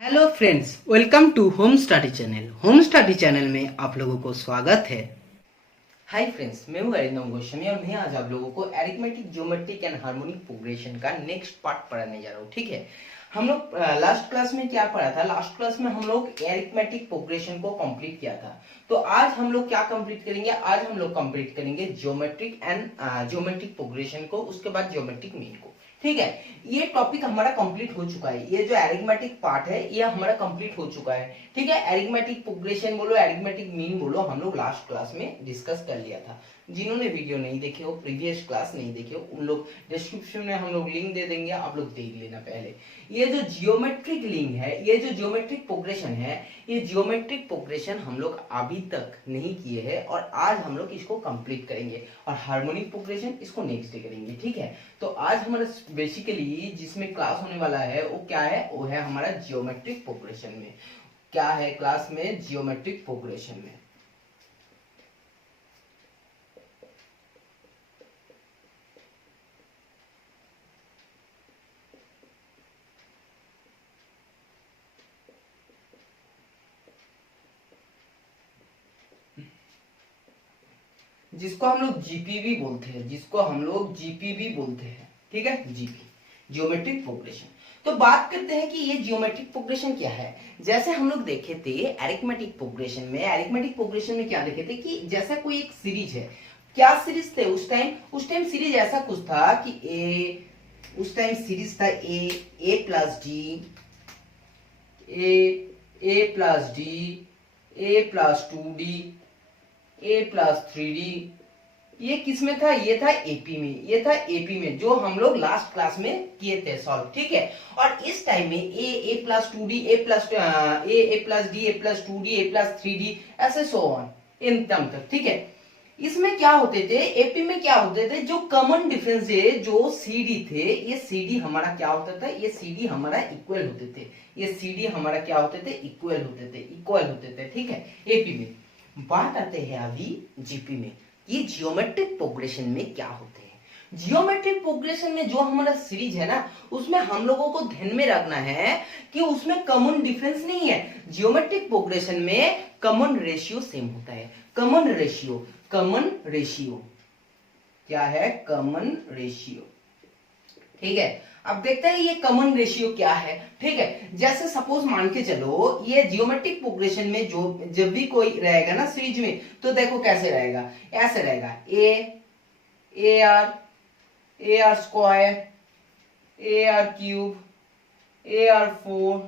Hello friends, welcome to home study channel. Home study channel में आप लोगों को स्वागत है। हाय फ्रेंड्स, मैं हूँ अरिंदम गोस्वामी और मैं आज आप लोगों को arithmetic, geometric and harmonic progression का नेक्स्ट पार्ट पढ़ाने जा रहा हूँ। ठीक है, हम लोग लास्ट क्लास में क्या पढ़ा था? लास्ट क्लास में हम लोग अरिथमेटिक प्रोग्रेशन को कंप्लीट किया था। तो आज हम लोग क्या कंप्लीट करेंगे? आज हम लोग कंप्लीट करेंगे ज्योमेट्रिक एंड ज्योमेट्रिक प्रोग्रेशन को, उसके बाद ज्योमेट्रिक मीन को। ठीक है, ये टॉपिक हमारा कंप्लीट हो चुका है। ये जो अरिथमेटिक पार्ट है ये हमारा कंप्लीट हो चुका है। ठीक है, अरिथमेटिक प्रोग्रेशन बोलो, अरिथमेटिक मीन बोलो, हम लोग लास्ट क्लास में डिस्कस कर लिया था। जिन्होंने वीडियो नहीं देखे हो, प्रीवियस क्लास नहीं देखे हो, उन लोग डिस्क्रिप्शन में हम लोग लिंक दे देंगे, आप लोग देख लेना पहले। ये जो जियोमेट्रिक लिंक है, ये जो जियोमेट्रिक प्रोग्रेशन है, ये जियोमेट्रिक प्रोग्रेशन हम लोग अभी तक नहीं किए हैं और आज हम लोग इसको कंप्लीट करेंगे। और हार्मोनिक प्रोग्रेशन इसको नेक्स्ट डे करेंगे। ठीक है, तो आज हमारा बेसिकली जिसमें क्लास होने वाला है वो क्या है? वो है हमारा जियोमेट्रिक प्रोग्रेशन में। क्या है क्लास में? जियोमेट्रिक प्रोग्रेशन में। जिसको हम लोग जीपीवी बोलते हैं, जिसको हम लोग जीपीवी बोलते हैं। ठीक है, जीपी, जियोमेट्रिक प्रोग्रेशन। तो बात करते हैं कि ये जियोमेट्रिक प्रोग्रेशन क्या है। जैसे हम लोग देखे थे अरिथमेटिक प्रोग्रेशन में, अरिथमेटिक प्रोग्रेशन में क्या देखे थे कि जैसा कोई एक सीरीज है। क्या सीरीज थे उस टाइम सीरीज ऐसा कुछ था कि उस टाइम सीरीज था ए प्लस डी, ए प्लस डी, ए प्लस 2d, ए प्लस 3d। ये किस में था? ये था एपी में। ये था एपी में, जो हम लोग लास्ट क्लास में किए थे सॉल्व। ठीक है, और इस टाइम में ए प्लस 2d, ए प्लस डी, ए प्लस 2d, ए प्लस 3d, ऐसे सो ऑन इन टर्म तक। ठीक है, इसमें क्या होते थे? एपी में क्या होते थे? जो कॉमन डिफरेंस है, जो सीडी थे, ये सीडी हमारा क्या होता था? ये सीडी हमारा इक्वल होते थे। ये सीडी हमारा क्या होते थे? इक्वल होते थे, इक्वल होते थे। ठीक है, एपी में। बात आते हैं अभी जीपी में। ये जियोमेट्रिक प्रोग्रेशन में क्या होते हैं? जियोमेट्रिक प्रोग्रेशन में जो हमारा सीरीज है ना, उसमें हम लोगों को ध्यान में रखना है कि उसमें कॉमन डिफरेंस नहीं है। जियोमेट्रिक प्रोग्रेशन में कॉमन रेशियो सेम होता है। कॉमन रेशियो, कॉमन रेशियो क्या है? Common ratio. ठीक है, अब देखते हैं ये कॉमन रेशियो क्या है। ठीक है, जैसे सपोज मान के चलो ये जियोमेट्रिक प्रोग्रेशन में जो जब भी कोई रहेगा ना सीरीज में, तो देखो कैसे रहेगा। ऐसे रहेगा A R square, a are cube, a are 4,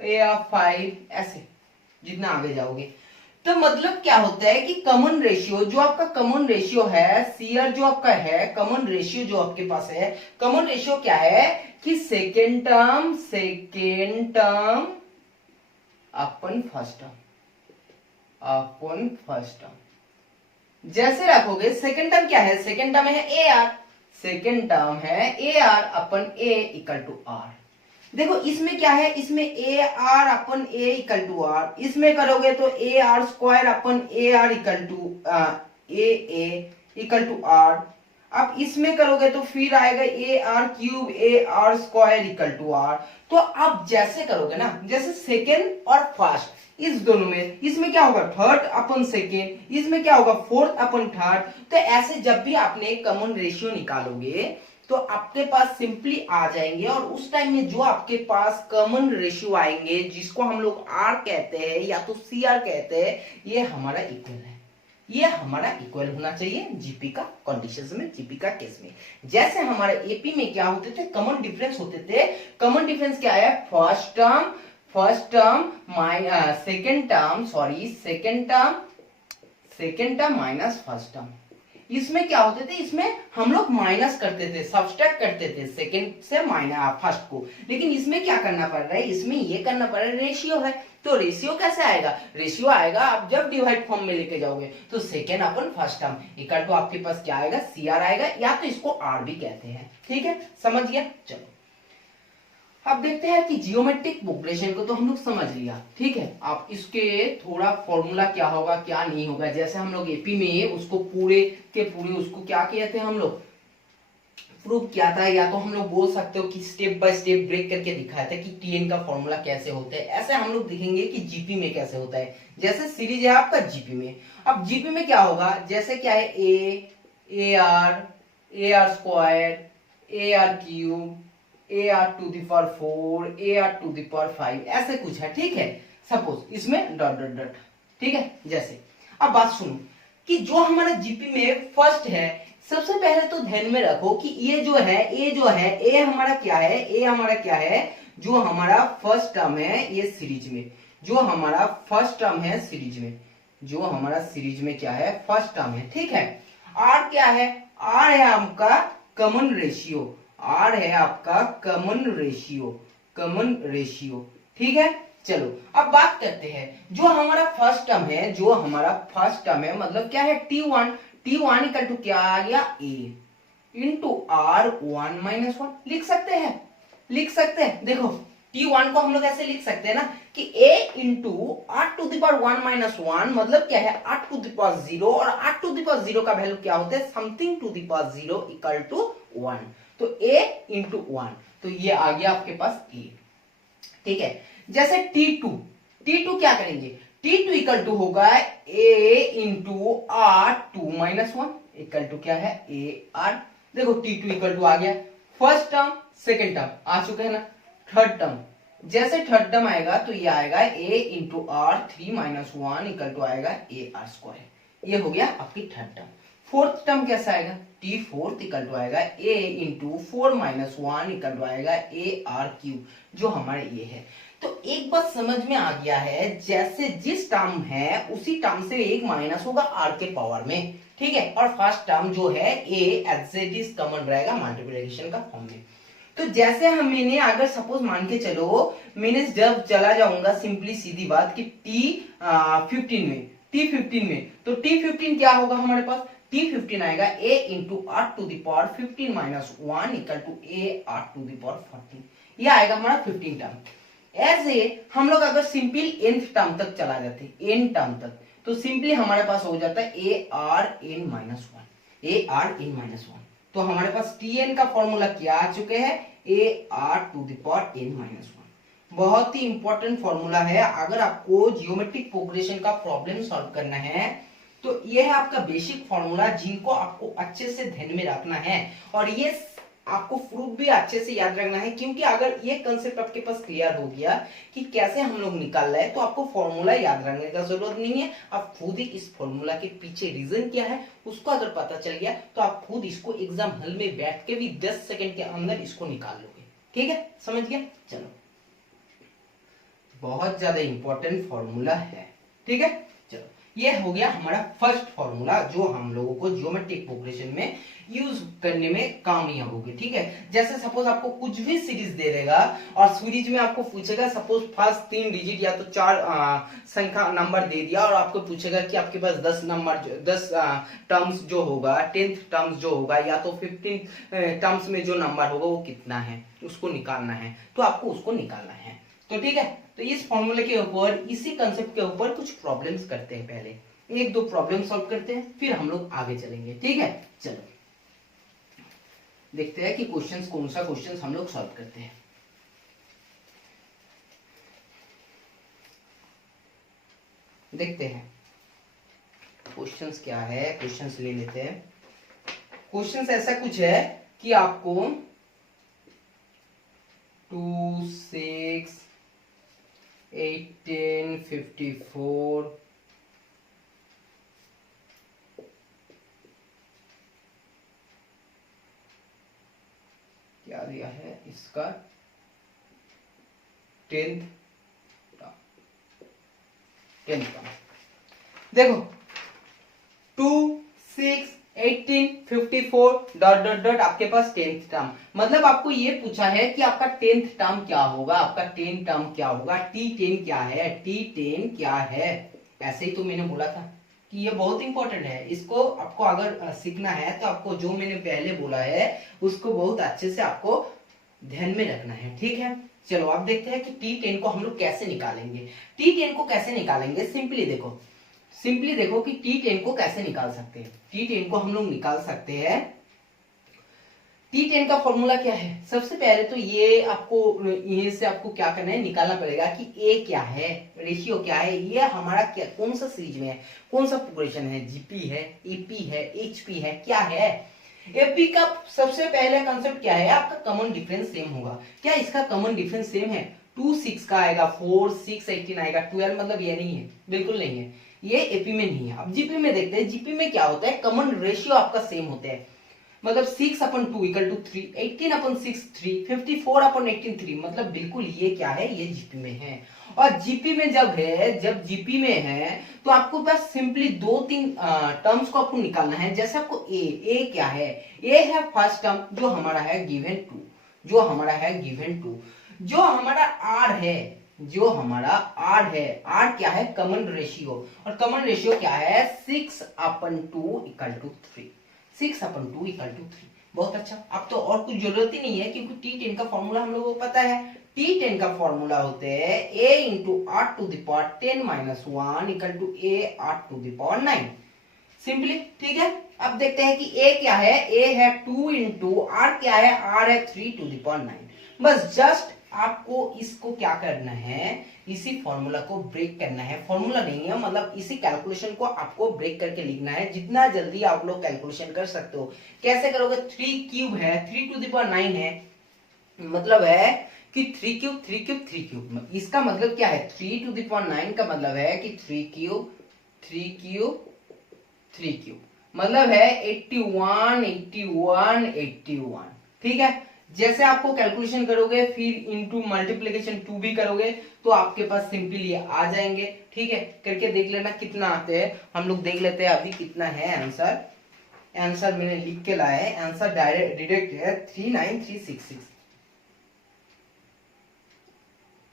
a are 5, ऐसे जितना आगे जाओगे। तो मतलब क्या होता है कि कॉमन रेशियो, जो आपका कॉमन रेशियो है, सीआर जो आपका है, कॉमन रेशियो जो आपके पास है, कॉमन रेशियो क्या है कि सेकेंड टर्म अपन फर्स्ट टर्म जैसे रखोगे। सेकेंड टर्म क्या है? सेकेंड टर्म है ए आर, सेकेंड टर्म है ए r upon a equal to r. देखो इसमें क्या है? इसमें a r upon a equal to r. इसमें करोगे तो A R square upon a r equal to a equal to r. अब इसमें करोगे तो फिर आएगा a are cube, a are square equal to r. तो अब जैसे करोगे ना, जैसे सेकेंड और फर्स्ट, इस दोनों में, इसमें क्या होगा? थर्ड अपन सेकेंड, इसमें क्या होगा? फोर्थ अपन थर्ड। तो ऐसे जब भी आपने कॉमन रेशियो निकालोगे तो आपके पास सिंपली आ जाएंगे, और उस टाइम में जो आपके पास कॉमन रेशियो आएंगे, जिसको हम लोग आर कहते हैं या तो सी आर कहते हैं, ये हमारा इक्वल है। ये हमारा इक्वल होना चाहिए जीपी का कंडीशंस में, जीपी का केस में। जैसे हमारे एपी में क्या होते थे? कॉमन डिफरेंस होते थे। कॉमन डिफरेंस क्या है? First term minus second term minus first term. इसमें क्या होते थे? इसमें हम लोग माइनस करते थे, सब्सट्रैक्ट करते थे सेकंड से माइनस फर्स्ट को। लेकिन इसमें क्या करना पड़ रहा है? इसमें ये करना पड़ रहा है, रेशियो है। तो रेशियो कैसे आएगा? रेशियो आएगा आप जब डिवाइड फॉर्म में लेके जाओगे तो second upon first term equal to आपके पास क्या आएगा? सी आर आएगा, या तो इसको आर भी कहते हैं। ठीक है, समझ गया? चलो अब देखते हैं कि जियोमेट्रिक प्रोग्रेशन को तो हम लोग समझ लिया। ठीक है, आप इसके थोड़ा फॉर्मूला क्या होगा क्या नहीं होगा। जैसे हम लोग एपी में उसको पूरे के पूरे उसको क्या कहते हैं? हम लोग प्रूव किया था, या तो हम लोग बोल सकते हो कि स्टेप बाय स्टेप ब्रेक करके दिखाया था कि टीएन का फॉर्मूला कैसे होता है। ऐसे हम लोग दिखेंगे कि जीपी में कैसे होता है। जैसे सीरीज है आपका जीपी में, अब जीपी में क्या होगा, जैसे क्या है A R square, a are cube, a are to the power 4, a are to the power 5, ऐसे कुछ है। ठीक है, सपोज इसमें डॉट डॉट डॉट। ठीक है, जैसे अब बात सुनो कि जो हमारा जीपी में फर्स्ट है, सबसे पहले तो ध्यान में रखो कि ये जो है ए हमारा क्या है, ए हमारा क्या है, जो हमारा फर्स्ट टर्म है ये सीरीज में, जो हमारा फर्स्ट टर्म है सीरीज में, जो हमारा सीरीज में क्या है, फर्स्ट टर्म है। ठीक है, आर क्या है, आर है आपका कॉमन रेशियो, आर है आपका कॉमन रेशियो। ठीक है, चलो अब बात करते हैं जो हमारा फर्स्ट टर्म है, जो हमारा फर्स्ट टर्म है मतलब क्या है, T1 इक्वल टू क्या आ गया, A इंटू R1 - 1 लिख सकते हैं। देखो T1 को हम लोग ऐसे लिख सकते हैं ना कि A इंटू R⁻1 - 1 मतलब क्या है, R⁻0, और R⁻0 का वैल्यू क्या होता है, something to the power 0 equal to 1, तो A इंटू 1, तो ये आ गया आपके पास A। ठीक है, जैसे T2 क्या करेंगे, T2 इक्वल टू होगा A into R2 - 1 equal to क्या है, AR। देखो T2 इक्वल टू आ गया, फर्स्ट टर्म सेकेंड टर्म आ चुके हैं ना, थर्ड टर्म, जैसे थर्ड टर्म आएगा तो ये आएगा A into R3 - 1 equal to आएगा AR स्क्वायर, ये हो गया आपकी थर्ड टर्म। फोर्थ टर्म कैसा आएगा, T4 इक्वल टू आएगा A इंटू 4 - 1 इक्वल टू आएगा AR3, जो हमारे ये है। तो एक बात समझ में आ गया है, जैसे जिस टर्म है उसी टर्म से एक माइनस होगा आर के पावर में। ठीक है, और फर्स्ट टर्म जो है ए एज इट इज कॉमन रहेगा मल्टीप्लिकेशन का फॉर्म में। तो जैसे हम मैंने अगर सपोज मान के चलो, मैंने जब चला जाऊंगा सिंपली सीधी बात कि T15 में, तो T15 क्या होगा हमारे पास, T15 आएगा A into R⁻15 - 1 equal to AR⁻14, ये आएगा हमारा 15 टर्म। ऐसे हम लोग अगर सिंपल nth टर्म तक चला जाते, n टर्म तक, तो सिंपली हमारे पास हो जाता है ARn-1, तो हमारे पास Tn का फॉर्मूला क्या आ चुके हैं, AR⁻n-1। बहुत ही इंपॉर्टेंट फॉर्मूला है, अगर आपको जियोमेट्रिक प्रोग्रेशन का प्रॉब्लम सॉल्व करना है तो ये है आपका बेसिक फॉर्मूला, जिनको आपको अच्छे से ध्यान में रखना है, और ये आपको प्रूफ भी अच्छे से याद रखना है, क्योंकि अगर ये कंसेप्ट आपके पास क्लियर हो गया कि कैसे हम लोग निकाल रहे हैं, तो आपको फॉर्मूला याद रखने का जरूरत नहीं है। आप खुद ही इस फॉर्मूला के पीछे रीजन क्या है उसको अगर पता चल गया तो आप खुद इसको एग्जाम हॉल में बैठ के भी 10 सेकंड के अंदर इसको निकाल लोगे। ठीक है, समझ गया, चलो बहुत ज्यादा इंपॉर्टेंट फॉर्मूला है। ठीक है, चलो ये हो गया हमारा फर्स्ट फॉर्मूला, जो हम लोगों को ज्योमेट्रिक प्रोग्रेशन में यूज करने में कामयाब होगी। ठीक है, जैसे सपोज आपको कुछ भी सीरीज दे देगा और सीरीज में आपको पूछेगा, सपोज फर्स्ट 3 डिजिट या तो 4 संख्या नंबर दे दिया, और आपको पूछेगा कि आपके पास 10 टर्म्स जो होगा, 10th टर्म्स जो होगा, या तो 15 टर्म्स में जो नंबर होगा वो कितना है उसको निकालना है, तो आपको उसको निकालना है। तो ठीक है, तो इस फॉर्मूले के ऊपर, इसी कंसेप्ट के ऊपर कुछ प्रॉब्लम्स करते हैं, पहले 1-2 प्रॉब्लम सॉल्व करते हैं, फिर हम लोग आगे चलेंगे। ठीक है, चलो देखते हैं कि क्वेश्चंस, कौन सा क्वेश्चंस हम लोग सॉल्व करते हैं। देखते हैं क्वेश्चंस क्या है, क्वेश्चंस ले लेते हैं। क्वेश्चंस ऐसा कुछ है कि आपको 2, 6, 18, 54 क्या दिया है, इसका 10th टर्म। देखो 2, 6, 18, 54 डॉट डॉट डॉट आपके पास 10th टर्म, मतलब आपको ये पूछा है कि आपका 10th टर्म क्या होगा, आपका 10th टर्म क्या होगा, T10 क्या है, T10 क्या है। ऐसे ही तो मैंने बोला था कि ये बहुत इंपॉर्टेंट है, इसको आपको अगर सीखना है तो आपको जो मैंने पहले बोला है उसको बहुत अच्छे से आपको ध्यान में रखना है। ठीक है, चलो अब देखते हैं कि T10 को हम लोग कैसे निकालेंगे। T10 को कैसे निकालेंगे, सिंपली देखो कि T10 को कैसे निकाल सकते हैं। T10 को हम लोग निकाल सकते हैं T10 का फॉर्मूला क्या है? सबसे पहले तो ये आपको यहीं से आपको क्या करना है, निकालना पड़ेगा कि A क्या है, रेशियो क्या है, ये हमारा क्या कौन सा सीरीज में है, कौन सा प्रोपोर्शन है, जीपी है, एपी है, एचपी है, क्या है। एपी का सबसे पहले कंसेप्ट क्या है, आपका कॉमन डिफरेंस सेम होगा। क्या इसका कॉमन डिफरेंस सेम है? 2 6 का आएगा, 4 6 18 आएगा, 12 मतलब ये नहीं है, बिल्कुल नहीं है, ये एपी में नहीं है। अब जीपी में देखते हैं, जीपी में क्या होता है, कॉमन रेशियो आपका सेम होते हैं। मतलब 6/2 इक्वल टू 3, 18/6 3, 54/18 3, मतलब बिल्कुल ये क्या है, ये जीपी में है। और जीपी में जब जीपी में है तो आपको बस सिंपली 2-3 टर्म्स को आपको निकालना है। जैसे आपको ए क्या है, ए है फर्स्ट टर्म जो हमारा है गिवन 2, जो हमारा है गिवन 2। जो हमारा आर है, जो हमारा आर है, आर क्या है, कॉमन रेशियो, और कॉमन रेशियो क्या है, 6/2 इक्वल टू 3, 6/2 इक्वल टू 3। बहुत अच्छा, अब तो और कुछ जरूरत ही नहीं है, क्योंकि T10 का फॉर्मूला हम लोगों को पता है। T10 का फॉर्मूला होते हैं a into r to the power 10 minus 1 equal to a r to the power 9, simply. ठीक है, अब देखते हैं कि a क्या है, a है 2 इंटू r क्या है, r है 3 टू द पावर 9। बस जस्ट आपको इसको क्या करना है, इसी फॉर्मूला को ब्रेक करना है, फॉर्मूला नहीं है, मतलब इसी कैलकुलेशन को आपको ब्रेक करके लिखना है। जितना जल्दी आप लोग कैलकुलेशन कर सकते हो। कैसे करोगे, 3 क्यूब है, 3 टू द पावर 9 है, मतलब है कि 3 क्यूब 3 क्यूब 3 क्यूब, इसका मतलब क्या है, 3 टू द पावर 9 का मतलब है कि 3 क्यूब 3 क्यूब 3 क्यूब, मतलब है 81 81 81। ठीक है, जैसे आपको कैलकुलेशन करोगे फिर इनटू मल्टीप्लिकेशन 2 भी करोगे तो आपके पास सिंपली ये आ जाएंगे। ठीक है, करके देख लेना कितना आते हैं। हम लोग देख लेते हैं अभी कितना है आंसर। आंसर मैंने लिख के लाया है, आंसर डायरेक्ट है 39366।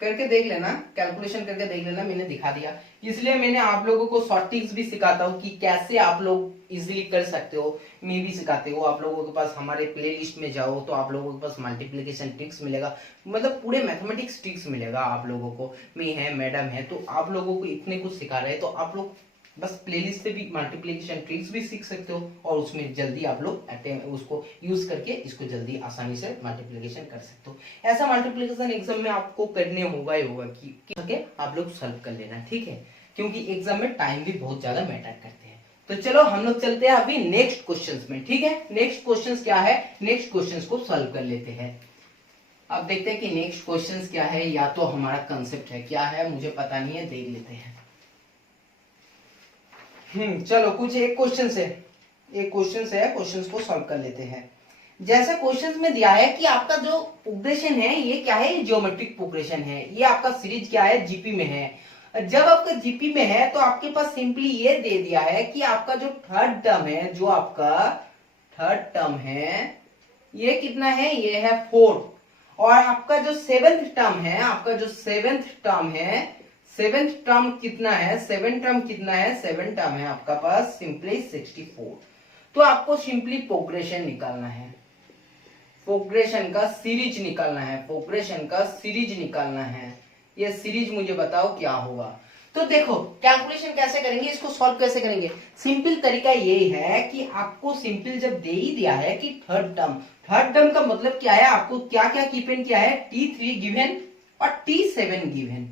करके देख लेना, कैलकुलेशन करके देख लेना, मैंने दिखा दिया। इसलिए मैंने आप लोगों को शॉर्ट ट्रिक्स भी सिखाता हूँ कि कैसे आप लोग इजीली कर सकते हो, मैं भी सिखाते हो। आप लोगों के पास हमारे प्लेलिस्ट में जाओ तो आप लोगों के पास मल्टीप्लिकेशन ट्रिक्स मिलेगा, मतलब पूरे मैथमेटिक्स ट्रिक्स मिलेगा आप लोगों को। मैं है, मैडम है, तो आप लोगों को इतने कुछ सिखा रहे हैं, तो आप लोग बस प्लेलिस्ट से भी मल्टीप्लिकेशन ट्रिक्स भी सीख सकते हो, और उसमें जल्दी आप लोग उसको यूज करके इसको जल्दी आसानी से मल्टीप्लिकेशन कर सकते हो। ऐसा मल्टीप्लिकेशन एग्जाम में आपको करने होगा ही होगा कि आप लोग सॉल्व कर लेना। ठीक है, क्योंकि एग्जाम में टाइम भी बहुत ज्यादा मैटर करते हैं। तो चलो हम लोग चलते हैं अभी नेक्स्ट क्वेश्चंस में। ठीक है, नेक्स्ट क्वेश्चंस क्या है, नेक्स्ट क्वेश्चंस को सॉल्व कर लेते हैं। अब देखते हैं कि नेक्स्ट क्वेश्चंस क्या है, या तो हमारा कंसेप्ट है, क्या है मुझे पता नहीं है, देख लेते हैं। चलो कुछ एक क्वेश्चन है, एक क्वेश्चन है, क्वेश्चंस को सॉल्व कर लेते हैं। जैसे क्वेश्चंस में दिया है कि आपका जो प्रोग्रेशन है ये क्या है, ज्योमेट्रिक प्रोग्रेशन है, ये आपका सीरीज क्या है, जीपी में है। जब आपका जीपी में है तो आपके पास सिंपली ये दे दिया है कि आपका जो थर्ड टर्म है, जो आपका थर्ड टर्म है ये कितना है, ये है 4, और आपका जो सेवेंथ टर्म है, आपका जो सेवेंथ टर्म है, सेवेंथ टर्म कितना है, सेवन टर्म कितना है, सेवन टर्म है आपका पास सिंपली 64। तो आपको सिंपली प्रोग्रेशन निकालना है, प्रोग्रेशन का सीरीज निकालना है, प्रोग्रेशन का सीरीज निकालना है। ये सीरीज मुझे बताओ क्या होगा। तो देखो कैलकुलेशन कैसे करेंगे, इसको सॉल्व कैसे करेंगे। सिंपल तरीका ये है कि आपको सिंपल जब दे ही दिया है कि थर्ड टर्म, थर्ड टर्म का मतलब क्या है, आपको क्या क्या गिवन किया है, T3 गिवन और T7 गिवन।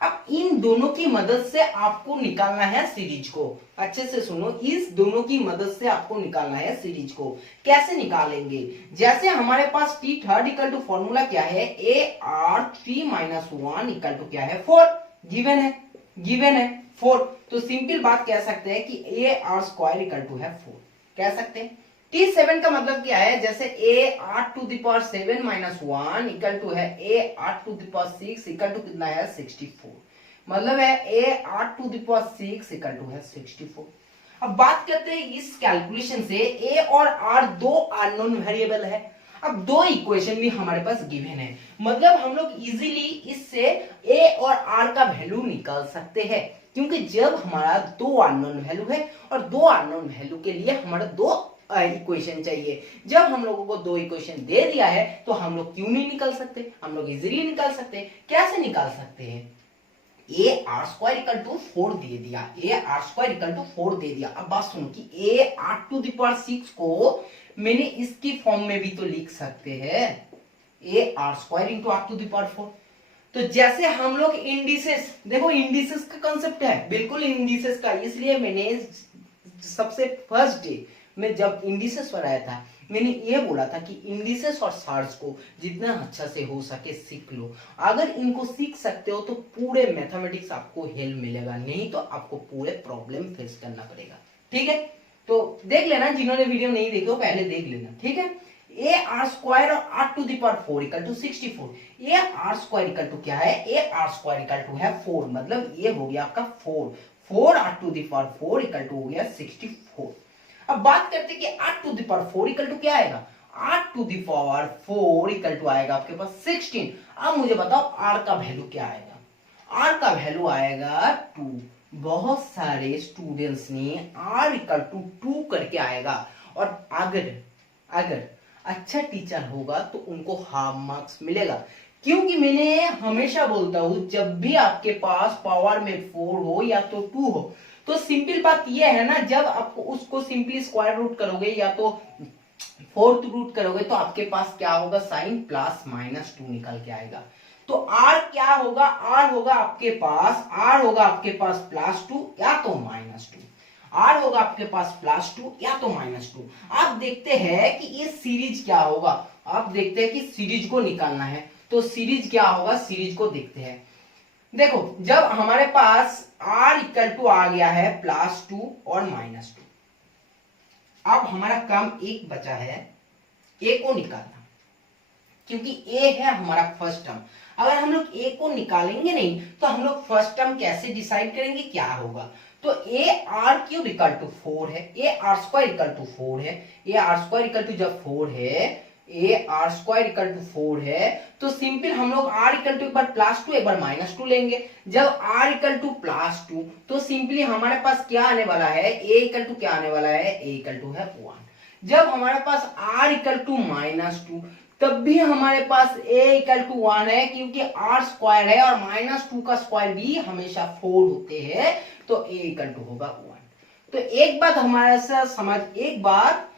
अब इन दोनों की मदद से आपको निकालना है सीरीज को। अच्छे से सुनो, इस दोनों की मदद से आपको निकालना है सीरीज को। कैसे निकालेंगे, जैसे हमारे पास T third equal to formula क्या है, AR3 माइनस 1 इक्वल टू क्या है, 4, गिवन है, गिवन है 4। तो सिंपल बात कह सकते हैं कि AR स्क्वायर इक्वल टू है 4, कह सकते हैं। T7 का मतलब क्या है, जैसे AR to the power 7 minus 1 equal to है AR to the power 6 equal to कितना है, 64, मतलब है AR to the power 6 equal to है 64। अब बात करते हैं इस कैलकुलेशन से, A और R दो अननोन वेरिएबल है। अब दो इक्वेशन भी हमारे पास गिवन है, मतलब हम लोग इजीली इससे A और R का वैल्यू निकाल सकते हैं, क्योंकि जब हमारा दो अननोन वैल्यू है और दो अननोन वैल्यू के लिए हमारा दो इक्वेशन चाहिए। जब हम लोगों को दो इक्वेशन दे दिया है तो हम लोग क्यों नहीं निकाल सकते, हम लोग इजीली निकाल सकते हैं। कैसे निकाल सकते हैं, A are square equal to 4 दे दिया, A are square equal to 4 दे दिया। अब बात सुनो कि A are to the power 6 को मैंने इसकी फॉर्म में भी तो लिख सकते हैं, A are square into R to the power 4। तो जैसे हम लोग इंडिसेस, देखो इंडिसेस का कंसेप्ट है बिल्कुल इंडिसेस का, इसलिए मैंने सबसे फर्स्ट डे में जब इंडिसेस पर आया था मैंने ये बोला था कि इंडिसेस और सार्स को जितना अच्छा से हो सके सीख लो। अगर इनको सीख सकते हो तो पूरे मैथमेटिक्स आपको हेल्प मिलेगा, नहीं तो आपको पूरे प्रॉब्लम फेस करना पड़ेगा। ठीक है, तो देख लेना, जिन्होंने वीडियो नहीं देखे हो पहले देख लेना। ठीक है, ए आर स्क्वायर और R to the power 4 equal to 64। A are square equal to क्या है, A R square equal to है 4, मतलब ये हो गया आपका 4 R to the power 4 equal to हो गया 64। अब बात करते हैं कि R to the power 4 equal to क्या आएगा, R to the power 4 equal to आएगा आपके पास 16। अब मुझे बताओ आर का वैल्यू क्या आएगा, आर का वैल्यू आएगा 2। बहुत सारे स्टूडेंट्स ने आर इक्वल टू 2 करके आएगा, और अगर अच्छा टीचर होगा तो उनको हाफ मार्क्स मिलेगा, क्योंकि मैंने हमेशा बोलता हूं जब भी आपके पास पावर में 4 हो या तो 2 हो, तो सिंपल बात यह है ना, जब आप उसको सिंपली स्क्वायर रूट करोगे या तो फोर्थ रूट करोगे तो आपके पास क्या होगा, साइन प्लस माइनस 2 निकल के आएगा। तो आर क्या होगा, आर होगा आपके पास +2 या तो -2, आर होगा आपके पास +2 या तो -2। आप देखते हैं कि ये सीरीज क्या होगा, आप देखते हैं कि सीरीज को निकालना है, तो सीरीज क्या होगा, सीरीज को देखते हैं। देखो जब हमारे पास r इक्वल टू आ गया है +2 और -2, अब हमारा काम एक बचा है a को निकालना, क्योंकि a है हमारा फर्स्ट टर्म। अगर हम लोग a को निकालेंगे नहीं तो हम लोग फर्स्ट टर्म कैसे डिसाइड करेंगे क्या होगा। तो A R cube equal to 4 है, A R square equal to 4 है, A R square equal to जब 4 है, A R square equal to 4 है, तो सिंपल हम लोग आर इक्वल टू एक बार +2 एक बार -2 लेंगे। जब आर इक्वल टू +2 तो सिंपली हमारे पास क्या आने वाला है, ए इक्वल टू क्या आने वाला है, ए इक्वल टू है 1। जब हमारे पास आर इक्वल टू -2 तब भी हमारे पास a इक्वल टू 1 है, क्योंकि r स्क्वायर है और -2 का स्क्वायर भी हमेशा 4 होते हैं, तो a इक्वल टू होगा 1। तो एक बात हमारे साथ एक बात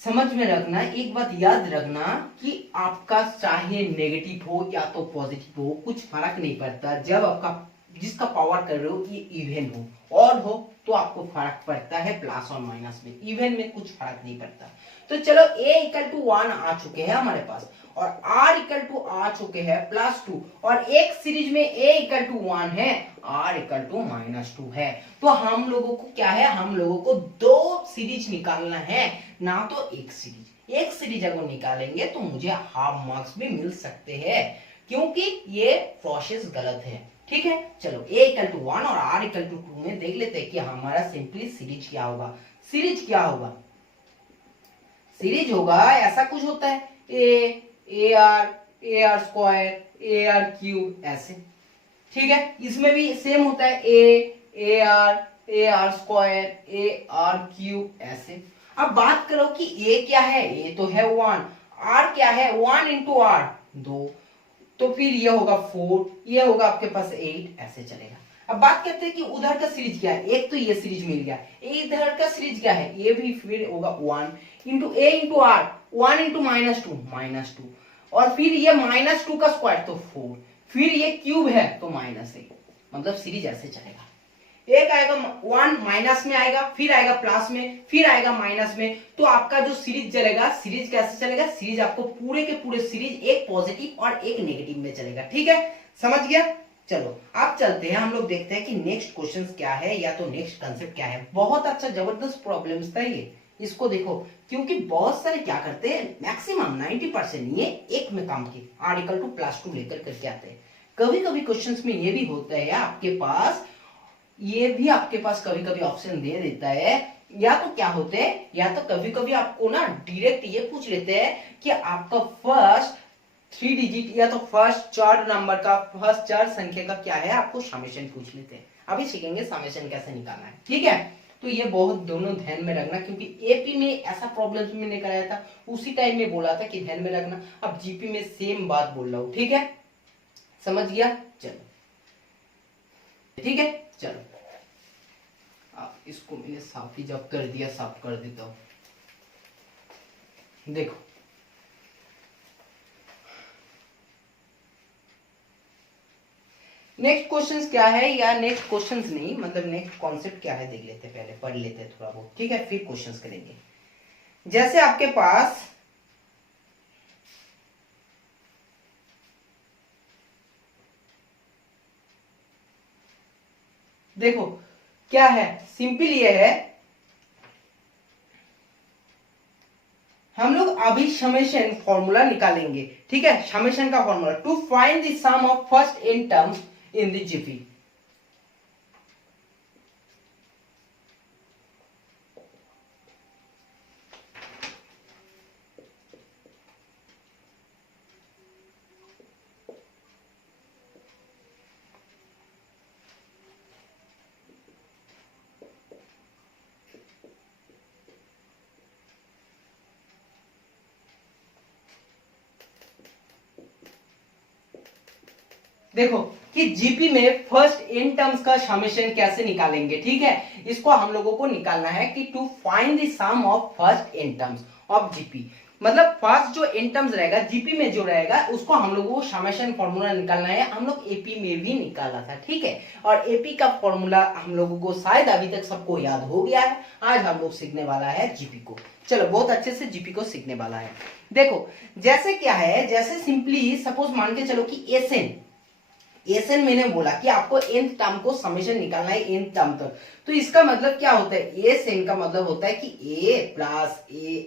समझ में रखना, एक बात याद रखना कि आपका चाहे नेगेटिव हो या तो पॉजिटिव हो कुछ फर्क नहीं पड़ता। जब आपका जिसका पावर कर रहे हो ये इवन हो और हो तो आपको फर्क पड़ता है प्लस और माइनस में, इवन में कुछ फर्क नहीं पड़ता। तो चलो a इक्वल टू 1 आ चुके हैं हमारे पास, और r इक्वल टू आ चुके हैं +2, और एक सीरीज में a इक्वल टू 1 है, r इक्वल टू -2 है। तो हम लोगों को क्या है, हम लोगों को 2 सीरीज निकालना है, ना तो एक सीरीज। एक सीरीज अगर निकालेंगे तो मुझे हाफ मार्क्स भी मिल सकते हैं, क्योंकि ये प्रोसेस गलत है। ठीक है, चलो a इक्वल टू 1 और r इक्वल टू 2 में देख लेते हैं कि हमारा सिंपली सीरीज क्या होगा। सीरीज क्या होगा, सीरीज होगा ऐसा कुछ होता है A R square a are cube ऐसे। ठीक है, इसमें भी सेम होता है A R square a are cube ऐसे। अब बात करो कि a क्या है, a तो है 1, r क्या है 1 इंटू r 2, तो फिर ये होगा 4, ये होगा आपके पास 8, ऐसे चलेगा। अब बात करते हैं कि उधर का सीरीज क्या है, एक तो ये सीरीज मिल गया, इधर का सीरीज क्या है, ये भी फिर होगा 1 into a into r, 1 into -2 और फिर ये -2 का स्क्वायर तो 4, फिर ये क्यूब है तो -1, मतलब सीरीज ऐसे चलेगा। एक आएगा 1 माइनस में आएगा, फिर आएगा प्लस में, फिर आएगा माइनस में, तो आपका जो सीरीज चलेगा, सीरीज कैसे चलेगा, सीरीज आपको पूरे के पूरे सीरीज एक पॉजिटिव और एक नेगेटिव में चलेगा। ठीक है, समझ गया। चलो अब चलते हैं, हम लोग देखते हैं कि नेक्स्ट क्वेश्चन क्या है या तो नेक्स्ट कंसेप्ट क्या है। बहुत अच्छा जबरदस्त प्रॉब्लम्स था ये, इसको देखो, क्योंकि बहुत सारे क्या करते हैं, मैक्सिमम 90% ये एक में काम के r इक्वल टू +2 लेकर करके आते हैं। कभी कभी क्वेश्चंस में ये भी होता है आपके पास, ये भी आपके पास कभी कभी ऑप्शन दे देता है, या तो क्या होते हैं, या तो कभी कभी आपको ना डायरेक्ट ये पूछ लेते हैं कि आपका फर्स्ट 3 डिजिट या तो फर्स्ट 4 नंबर का फर्स्ट 4 संख्या का क्या है, आपको समेशन पूछ लेते हैं। अभी सीखेंगे समेशन कैसे निकालना है। ठीक है, तो ये बहुत दोनों ध्यान में रखना, क्योंकि एपी में ऐसा प्रॉब्लम मैंने कराया था, उसी टाइम में बोला था कि ध्यान में रखना। अब जीपी में सेम बात बोल रहा हूं। ठीक है, समझ गया। चलो ठीक है। चलो अब इसको मैंने साफ ही जब कर दिया, साफ कर देता हूं। देखो नेक्स्ट क्वेश्चंस क्या है, या नेक्स्ट क्वेश्चंस नहीं मतलब नेक्स्ट कॉन्सेप्ट क्या है देख लेते हैं, पहले पढ़ लेते हैं थोड़ा बहुत, ठीक है, फिर क्वेश्चंस करेंगे। जैसे आपके पास देखो क्या है, सिंपल ये है, हम लोग अभी समेशन फॉर्मूला निकालेंगे, ठीक है। समेशन का formula to find the sum of first n terms in the GP. देखो कि जीपी में फर्स्ट n टर्म्स का समेशन कैसे निकालेंगे, ठीक है। इसको हम लोगों को निकालना है कि to find the sum of first n terms of GP, मतलब फर्स्ट जो n टर्म्स रहेगा जीपी में जो रहेगा उसको हम लोगों को समेशन फॉर्मूला निकालना है। हम लोग एपी में भी निकाला था, ठीक है। और एपी का फॉर्मूला हम लोगों को शायद अभी तक सबको याद हो गया है। आज हम लोग सीखने वाला है जीपी को। चलो बहुत अच्छे से जीपी को सीखने वाला है। देखो जैसे क्या है, जैसे सिंपली सपोज मान के चलो कि एसएन मैंने बोला कि आपको nth टर्म को समेशन निकालना है nth टर्म तक। तो इसका मतलब क्या होता है, एसएन का मतलब होता है कि a plus A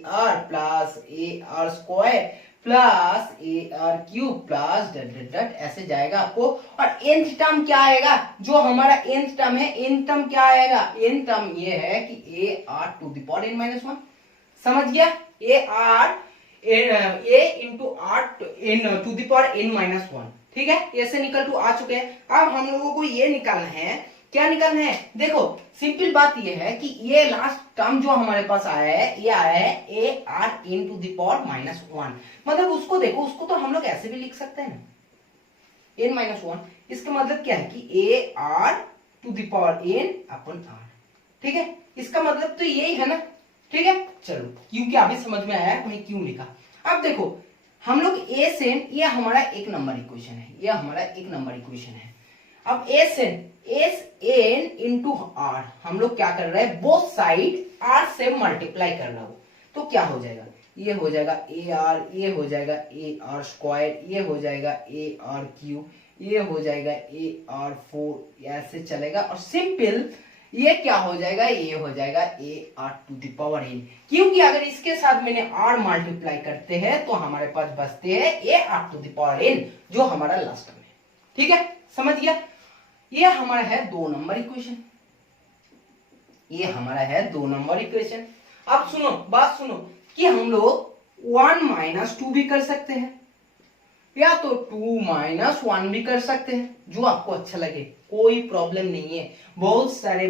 are square plus A are cube plus dot dot dot ऐसे जाएगा आपको। और nth टर्म क्या आएगा, जो हमारा nth टर्म है, nth टर्म क्या आएगा, nth टर्म ये है कि A are to the power n-1। समझ गया, A into R to the power n-1, ठीक है। ऐसे निकल टू आ चुके हैं। अब हम लोगों को ये निकालना है, क्या निकालना है, देखो सिंपल बात ये है कि ये लास्ट टर्म जो हमारे पास आया है, ये आया है ए R N to the power -1। मतलब उसको देखो, उसको तो हम लोग ऐसे भी लिख सकते हैं ना, n-1। इसका मतलब क्या है कि A are to the power n upon R, ठीक है। इसका मतलब तो यही है ना, ठीक है। चलो क्योंकि अभी समझ में आया मैंने क्यों लिखा। अब देखो हम लोग एस एन, ये हमारा एक नंबर इक्वेशन है, ये हमारा एक नंबर इक्वेशन है। अब एस एन इंटू आर हम लोग क्या कर रहे हैं, बोथ साइड आर से मल्टीप्लाई कर रहा हूं। तो क्या हो जाएगा, ये हो जाएगा ए आर, ये हो जाएगा ए आर स्क्वायर, ये हो जाएगा ए आर क्यूब, ये हो जाएगा ए आर 4, ऐसे चलेगा। और सिंपल ये क्या हो जाएगा, ये हो जाएगा A are to the power n, क्योंकि अगर इसके साथ मैंने r मल्टीप्लाई करते हैं तो हमारे पास बचते हैं A are to the power n, जो हमारा लास्ट टर्म है, ठीक है। समझ गया, ये हमारा है 2 नंबर इक्वेशन, ये हमारा है 2 नंबर इक्वेशन। अब सुनो, बात सुनो कि हम लोग 1 - 2 भी कर सकते हैं, या तो 2 - 1 भी कर सकते हैं, जो आपको अच्छा लगे, कोई प्रॉब्लम नहीं है। बहुत सारे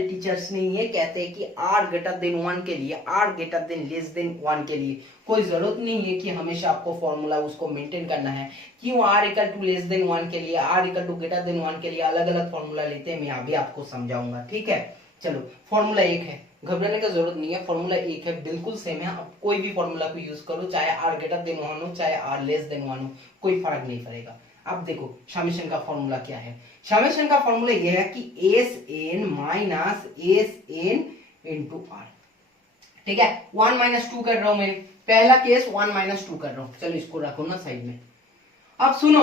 टीचर्स ने ये कहते हैं कि r ग्रेटर देन 1 के लिए, r greater than less than 1 के लिए कोई जरूरत नहीं है कि हमेशा आपको फॉर्मूला उसको मेंटेन करना है। क्यों r equal to less than 1 के लिए, r equal to greater than 1 के लिए अलग अलग फॉर्मूला लेते हैं, मैं अभी आपको समझाऊंगा, ठीक है। चलो फॉर्मूला एक है, घबराने का जरूरत नहीं है, फॉर्मूला एक है, बिल्कुल सेम है। आप कोई भी फॉर्मूला को यूज करो, चाहे r ग्रेटर देन 1 हो चाहे r लेस देन 1 हो, कोई फर्क नहीं पड़ेगा। अब देखो समेशन का फॉर्मूला क्या है, समेशन का फॉर्मूला ये है कि S N minus S N into R, ठीक है। 1 - 2 कर रहा हूं मैं, पहला केस 1 - 2 कर रहा हूं, चलो इसको रखो ना साइड में। अब सुनो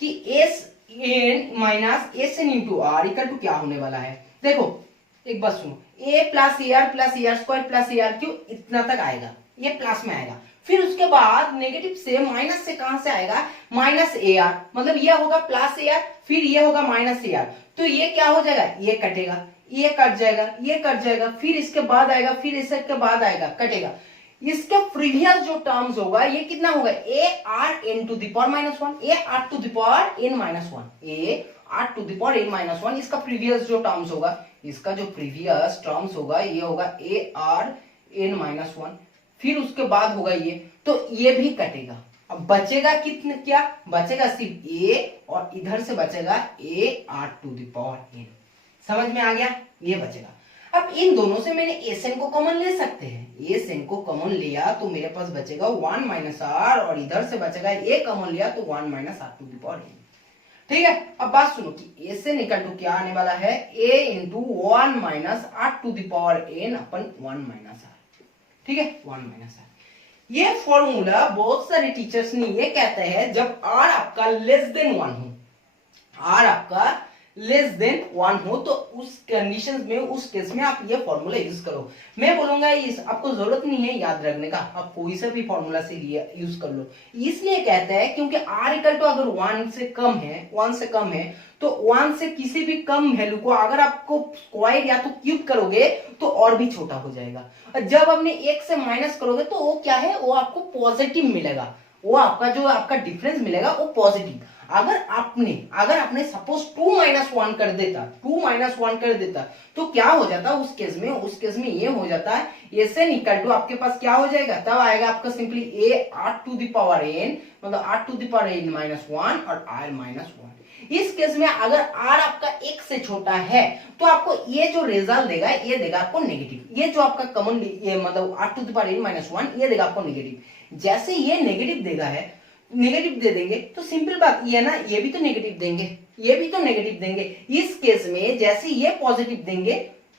कि S N minus S N into R equal to क्या होने वाला है, देखो एक बात सुनो, A plus A are square plus A are cube इतना तक आएगा, ये प्लस में आएगा। फिर उसके बाद नेगेटिव से, माइनस से कहां से आएगा, माइनस ए आर, मतलब ये होगा प्लस ए आर, फिर ये होगा माइनस ए आर। तो ये क्या हो जाएगा, ये कटेगा, ये कट जाएगा, ये कट जाएगा, फिर इसके बाद आएगा, फिर इसके बाद आएगा, कटेगा। इसके प्रीवियस जो टर्म्स होगा ये कितना होगा, A R N to the power -1, A are to the power n-1, A are to the power n-1। इसका प्रीवियस जो टर्म्स होगा, इसका जो प्रीवियस टर्म्स होगा ये होगा ए आर n-1, फिर उसके बाद होगा ये, तो ये भी कटेगा। अब बचेगा कितने, क्या बचेगा, सिर्फ a और इधर से बचेगा a r⁴n। समझ में आ गया, ये बचेगा। अब इन दोनों से मैंने एसएन को कॉमन ले सकते हैं, एसएन को कॉमन लिया तो मेरे पास बचेगा 1 माइनस आर, और इधर से बचेगा ए कॉमन लिया तो 1 माइनस r⁴n। ठीक है, अब बात सुनो कि एसएन इक्वल टू क्या आने वाला है, a into 1 minus r⁴n upon 1 minus R. ठीक है, 1 माइनस आर। ये फॉर्मूला बहुत सारे टीचर्स ने ये कहते हैं जब r आपका लेस देन 1 हो, r आपका लेस देन 1 हो तो उस कंडीशन में, उस केस में आप ये फॉर्मूला यूज करो। मैं बोलूंगा इस आपको जरूरत नहीं है याद रखने का, आप कोई सा भी फॉर्मूला से यूज कर लो। इसलिए कहते हैं क्योंकि r इक्वल टू अगर 1 से कम है, 1 से कम है तो 1 से किसी भी कम वैल्यू को अगर आपको स्क्वायर या तो क्यूब करोगे तो और भी छोटा हो जाएगा। जब आपने 1 से माइनस करोगे तो वो क्या है, वो आपको पॉजिटिव मिलेगा, वो आपका जो आपका डिफरेंस मिलेगा वो पॉजिटिव। अगर आपने सपोज 2 माइनस 1 कर देता, 2 माइनस 1 कर देता तो क्या हो जाता उस केस में, उस केस में ये हो जाता है एसएन इक्वल टू आपके पास क्या हो जाएगा, तब आएगा आपका सिंपली a r⁴n, मतलब r⁴n माइनस 1 और r माइनस 1। इस केस में अगर r आपका 1 से छोटा है तो आपको ये जो रिजल्ट देगा ये देगा आपको नेगेटिव। ये जो आपका कॉमन मतलब r⁴n माइनस 1 ये देगा आपको नेगेटिव। जैसे ये नेगेटिव देगा है, नेगेटिव दे देंगे तो सिंपल बात ये है ना, ये भी तो नेगेटिव देंगे, ये भी तो नेगेटिव देंगे। इस केस में जैसे ये पॉजिटिव देंगे,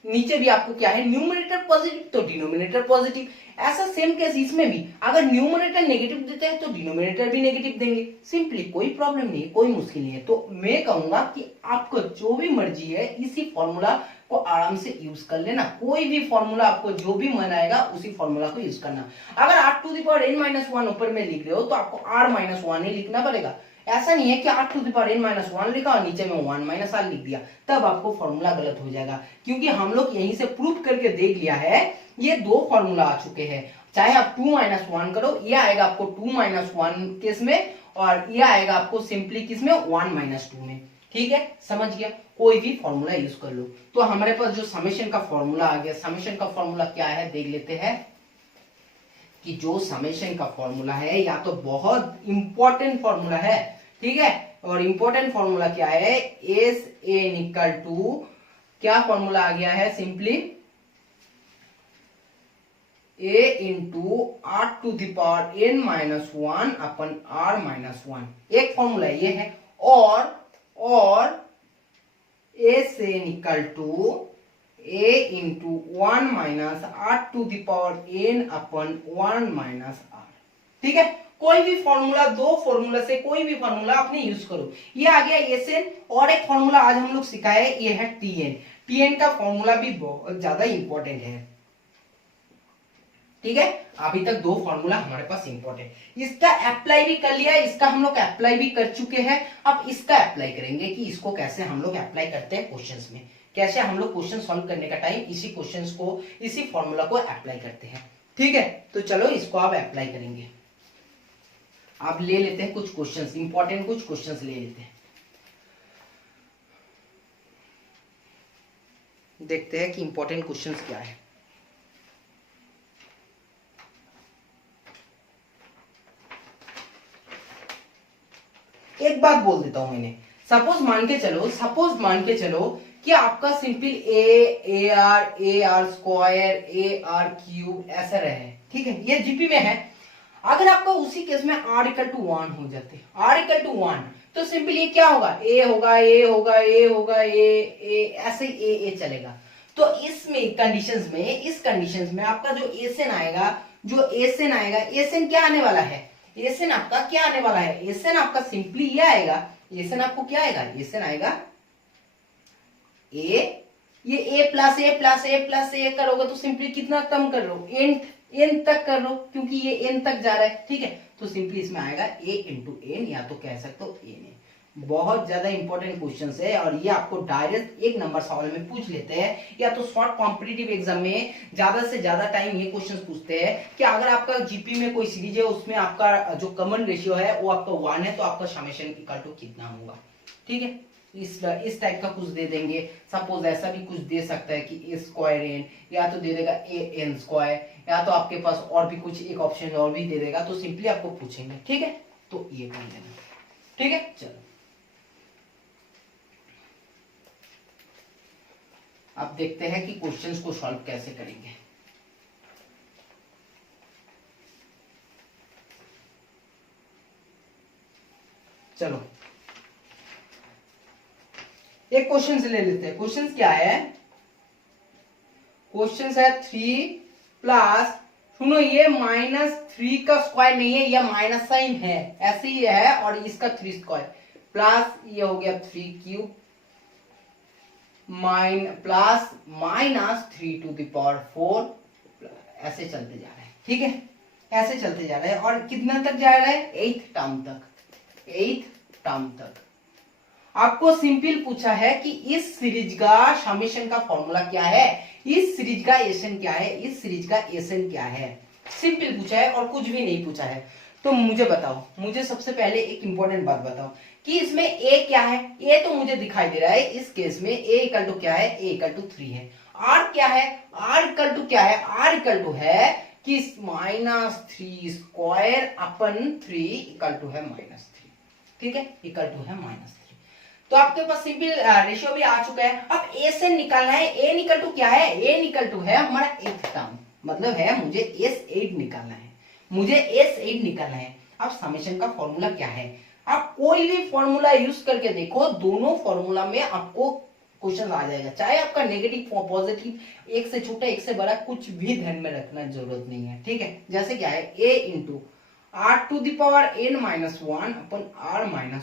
नीचे भी आपको क्या है, न्यूमरेटर पॉजिटिव तो डिनोमिनेटर पॉजिटिव। ऐसा सेम केस इसमें भी, अगर न्यूमरेटर नेगेटिव देते हैं तो डिनोमिनेटर भी नेगेटिव देंगे। सिंपली कोई प्रॉब्लम नहीं है, कोई मुश्किल नहीं है। तो मैं कहूंगा कि आपको जो भी मर्जी है इसी फॉर्मूला को आराम से यूज कर लेना। कोई भी फॉर्मूला आपको जो भी मन आएगा उसी फॉर्मूला को यूज करना। अगर r⁴n माइनस 1 ऊपर में लिख रहे हो तो आपको r माइनस 1 ही लिखना पड़ेगा। ऐसा नहीं है कि r⁴n माइनस 1 लिखा और नीचे में 1 माइनस r लिख दिया, तब आपको फॉर्मूला गलत हो जाएगा। क्योंकि हम लोग यहीं से प्रूव करके देख लिया है, ये दो फॉर्मूला आ चुके हैं। चाहे आप 2 माइनस 1 करो, ये आएगा आपको 2 माइनस 1 केस में, और ये आएगा आपको सिंपली किस में, 1 माइनस 2 में। ठीक है, समझ गया, कोई भी फॉर्मूला यूज कर लो। तो हमारे पास जो समेशन का फॉर्मूला आ गया, समेशन का फॉर्मूला क्या है देख लेते हैं कि जो समेशन का फॉर्मूला है या तो बहुत इंपॉर्टेंट फॉर्मूला है, ठीक है, और इंपॉर्टेंट फॉर्मूला क्या है, एस एन इक्वल टू क्या फॉर्मूला आ गया है, simply a into r⁴n minus 1 upon r minus 1, एक फॉर्मूला ये है। और a से equal to a into 1 minus r⁴n upon 1 minus r। ठीक है, कोई भी फॉर्मूला, दो फॉर्मूला से कोई भी फॉर्मूला आपने यूज करो। ये आ गया एसएन, और एक फॉर्मूला आज हम लोग सिखाए ये है टीएन। टीएन का फॉर्मूला भी बहुत ज्यादा इंपॉर्टेंट है। ठीक है, अभी तक दो फॉर्मूला हमारे पास इंपॉर्टेंट, इसका अप्लाई भी कर लिया, इसका हम लोग अप्लाई भी कर चुके हैं। अब इसका अप्लाई करेंगे कि इसको कैसे हम लोग अप्लाई करते हैं क्वेश्चंस में, कैसे हम लोग क्वेश्चन सॉल्व करने का टाइम इसी क्वेश्चंस को, इसी फॉर्मूला को अप्लाई करते हैं। ठीक है, तो चलो इसको आप अप्लाई करेंगे। आप ले लेते हैं कुछ क्वेश्चंस, इंपॉर्टेंट कुछ क्वेश्चंस ले लेते हैं, देखते हैं कि इंपॉर्टेंट क्वेश्चंस क्या है। एक बात बोल देता हूं मैंने, सपोज मान के चलो कि आपका simple A R square a are cube ऐसा रहे, ठीक है, ये जीपी में है। अगर आपका उसी केस में r इक्वल टू 1 हो जाते, r इक्वल टू 1, तो सिंपल ये क्या होगा, a होगा, a होगा, a होगा, a ऐसे a चलेगा। तो इसमें कंडीशंस में, इस कंडीशंस में आपका जो एसएन आएगा, एसएन क्या आने वाला है, एसएन आपका क्या आने वाला है, एसएन आपका सिंपली ये आएगा, एसएन आपको क्या आएगा, एसएन आएगा ए, ये a plus A plus A plus A करोगे तो सिंपली कितना कम कर लो, एन तक कर लो, क्योंकि ये एन तक जा रहा है। ठीक है, तो सिंपली इसमें आएगा a इंटू एन, या तो कह सकते हो एन। बहुत ज्यादा इंपॉर्टेंट क्वेश्चन है, और ये आपको डायरेक्ट एक नंबर सवाल में पूछ लेते हैं, या तो शॉर्ट कॉम्पिटिटिव एग्जाम में ज्यादा से ज्यादा टाइम ये क्वेश्चन पूछते हैं कि अगर आपका जीपी में कोई सीरीज है उसमें आपका जो कॉमन रेशियो है वो आपका 1 है, तो आपका समेशन इक्वल टू कितना होगा। ठीक है, इस टाइप का कुछ दे देंगे। सपोज ऐसा भी कुछ दे सकता है कि ए स्क्वायर एन, या तो दे देगा ए एन स्क्वायर, या तो आपके पास और भी कुछ एक ऑप्शन और भी दे देगा, तो सिंपली आपको पूछेंगे। ठीक है, तो ये कर लेना। ठीक है, चलो अब देखते हैं कि क्वेश्चंस को सॉल्व कैसे करेंगे। चलो एक क्वेश्चन से ले लेते हैं। क्वेश्चन क्या है? क्वेश्चन है 3 प्लस, सुनो ये -3 का स्क्वायर नहीं है, ये माइनस साइन है, ऐसे ही है, और इसका 3 स्क्वायर प्लस ये हो गया 3 क्यूब प्लस -3⁴ ऐसे चलते जा रहे हैं। ठीक है, ऐसे चलते जा रहे हैं और कितना तक जा रहा है? 8th टर्म तक। 8th टर्म तक आपको सिंपल पूछा है कि इस सीरीज का समेशन का फॉर्मूला क्या है, इस सीरीज का एसन क्या है, इस सीरीज का एसन क्या है। सिंपल पूछा है और कुछ भी नहीं पूछा है। तो मुझे बताओ, मुझे सबसे पहले एक इंपॉर्टेंट बात बताओ कि इसमें a क्या है? a तो मुझे दिखाई दे रहा है, इस केस में a इक्वल टू क्या है? a इक्वल टू 3 है। r क्या है? r इक्वल टू क्या है? r इक्वल टू है कि -3 स्क्वायर अपन 3 इक्वल टू है -3। ठीक है, इक्वल टू है -3। तो आपके पास सिंपल रेशियो भी आ चुका है। अब a से निकालना है। a निकल टू क्या है? a निकल टू है हमारा 8th टर्म, मतलब है मुझे S8 निकालना है, मुझे S8 निकालना है। अब समेशन का फॉर्मूला क्या है? आप कोई भी फॉर्मूला यूज करके देखो, दोनों फॉर्मूला में आपको क्वेश्चन आ जाएगा, चाहे आपका नेगेटिव पॉजिटिव, एक से छोटा एक से बड़ा, कुछ भी ध्यान में रखना जरूरत नहीं है। ठीक है, जैसे क्या है? a into r⁻n−1 upon r−1,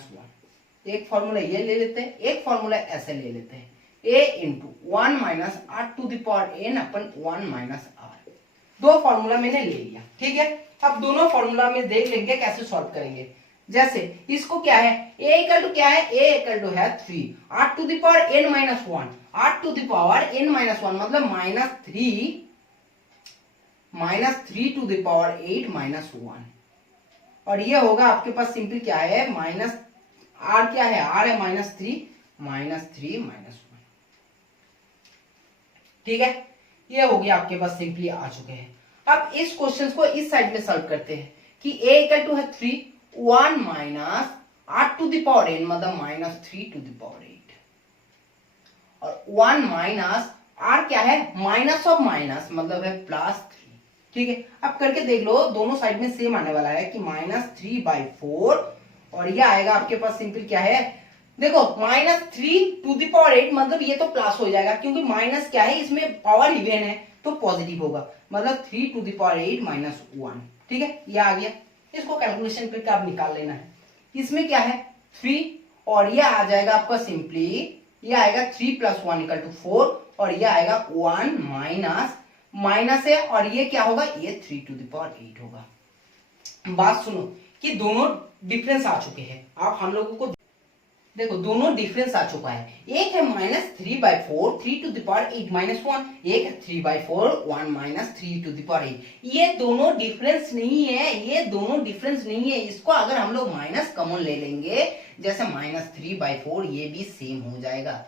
एक फॉर्मूला ये ले लेते हैं, एक फॉर्मूला ऐसे ले लेते हैं, a into 1 r⁻n upon 1 r। दो फॉर्मूला मैंने ले लिया। ठीक है, अब दोनों फॉर्मूला में देख लेंगे कैसे सॉल्व करेंगे। जैसे इसको क्या है? a इक्वल टू क्या है? a इक्वल टू है 3 r⁻n−1, r⁻n−1 मतलब -3⁸ और ये होगा आपके पास सिंपल क्या है? माइनस r क्या है? r है -3 -1। ठीक है, ये हो गया आपके पास, सिंपली आ चुके हैं। अब इस क्वेश्चन को इस साइड में सॉल्व करते हैं कि a इक्वल टू है 3 1 r⁻n मतलब -3⁸ और 1 r क्या है? माइनस ऑफ माइनस मतलब है +3। ठीक है, अब करके देख लो, दोनों साइड में सेम आने वाला है कि -3/4 और ये आएगा आपके पास सिंपल क्या है? देखो -3⁸ मतलब ये तो प्लस हो जाएगा, क्योंकि माइनस क्या है, इसमें पावर इवन है तो पॉजिटिव होगा, मतलब 3⁸ -1। ठीक है, ये आ गया। इसको कैलकुलेशन करके आप निकाल लेना है। इसमें क्या है? 3 और ये आ जाएगा आपका सिंपली, ये आएगा 3 + 1 = 4 और ये आएगा 1 माइनस है और ये क्या होगा? ये 3⁸ होगा। बात सुनो कि दोनों डिफरेंस आ चुके हैं। आप हम लोगों को देखो, दोनों डिफरेंस आ चुका है। एक है -3/4 3⁸ एक है 3/4 1 3⁸। ये दोनों डिफरेंस नहीं है, ये दोनों डिफरेंस नहीं है। इसको अगर हम लोग माइनस कॉमन ले लेंगे, जैसे -3/4, ये भी सेम हो जाएगा,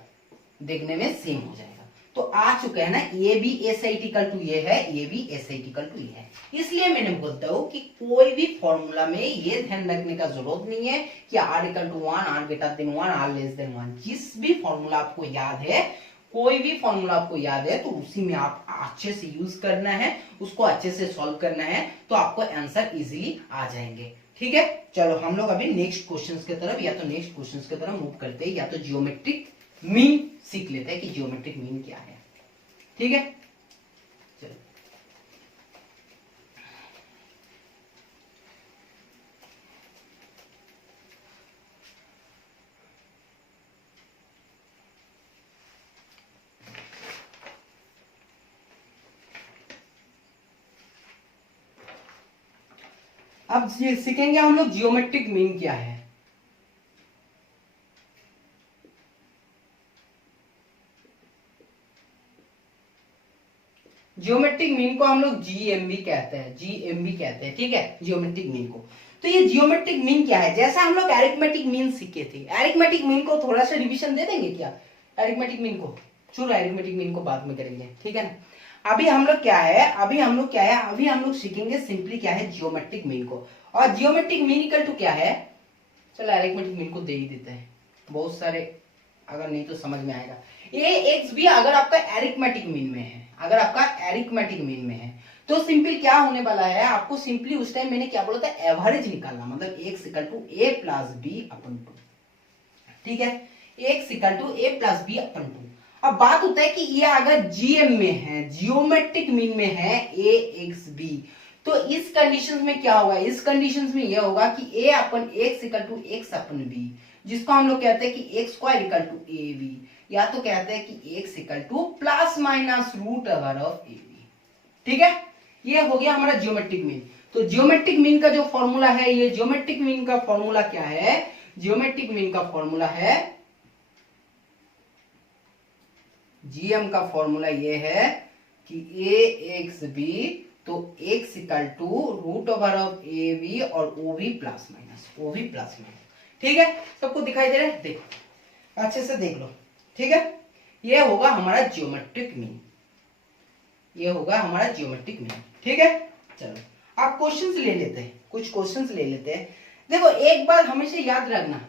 देखने में सेम हो जाएगा। तो आ चुका है ना, ये भी S8 ये है, ये भी S8 ये है। इसलिए मैंने बोलता हूं कि कोई भी फॉर्मूला में ये ध्यान रखने का जरूरत नहीं है कि r = 1 r <1 r 1। जिस भी फॉर्मूला आपको याद है, कोई भी फॉर्मूला आपको याद है, तो उसी में आप अच्छे से यूज करना है, उसको अच्छे से सॉल्व करना है, तो आपको आंसर इजीली आ जाएंगे। ठीक है, चलो हम लोग अभी नेक्स्ट क्वेश्चन की तरफ, या तो नेक्स्ट क्वेश्चन की तरफ मूव करते हैं, या तो जियोमेट्रिक मीन सीख लेते हैं कि जियोमेट्रिक मीन क्या है। ठीक है, चलो अब सीखेंगे हम लोग जियोमेट्रिक मीन क्या है। जियोमेट्रिक मीन को हम लोग जीएमबी कहते हैं, जीएमबी कहते हैं। ठीक है, जियोमेट्रिक मीन को। तो ये जियोमेट्रिक मीन क्या है? जैसा हम लोग एरिथमेटिक मीन सीखे थे, एरिथमेटिक मीन को थोड़ा सा रिवीजन दे देंगे क्या? एरिथमेटिक मीन को, चलो एरिथमेटिक मीन को बाद में करेंगे। ठीक है ना, अभी हम लोग क्या है, अभी हम लोग सीखेंगे सिंपली क्या है, जियोमेट्रिक मीन को। और जियोमेट्रिक मीन इक्वल टू क्या है, चलो अरिथमेटिक मीन को दे ही देते हैं, बहुत सारे अगर नहीं तो समझ में आएगा। ए एक्स बी अगर आपका एरिथमेटिक मीन में है, अगर आपका एरिथमेटिक मीन में है, तो सिंपल क्या होने वाला है, आपको सिंपली उस टाइम मैंने क्या बोला था, एवरेज निकालना, मतलब X equal to A plus B upon two. ठीक है, X equal to A plus B upon two. अब बात होता है कि ये अगर जीएम में है, जियोमेट्रिक मीन में है ए एक्स बी, तो इस कंडीशन में क्या होगा, इस कंडीशन में यह होगा कि A upon X equal to X upon B, जिसको हम लोग कहते हैं कि X square equal to A B, या तो कहते हैं कि X equal to plus minus root over of A B. ठीक है, ये हो गया हमारा जियोमेट्रिक मीन। तो जियोमेट्रिक मीन का जो फॉर्मूला है, ये जियोमेट्रिक मीन का फॉर्मूला क्या है, जियोमेट्रिक मीन का फॉर्मूला है, जीएम का फॉर्मूला ये है कि ए एक्स बी, तो X equal to root over of A B और O B plus minus, O B plus minus. ठीक है, सबको दिखाई दे रहा है, देखो अच्छे से देख लो। ठीक है, ये होगा हमारा जियोमेट्रिक मीन, ये होगा हमारा जियोमेट्रिक मीन। ठीक है, चलो आप क्वेश्चंस ले लेते हैं, कुछ क्वेश्चंस ले लेते हैं। देखो एक बार हमेशा याद रखना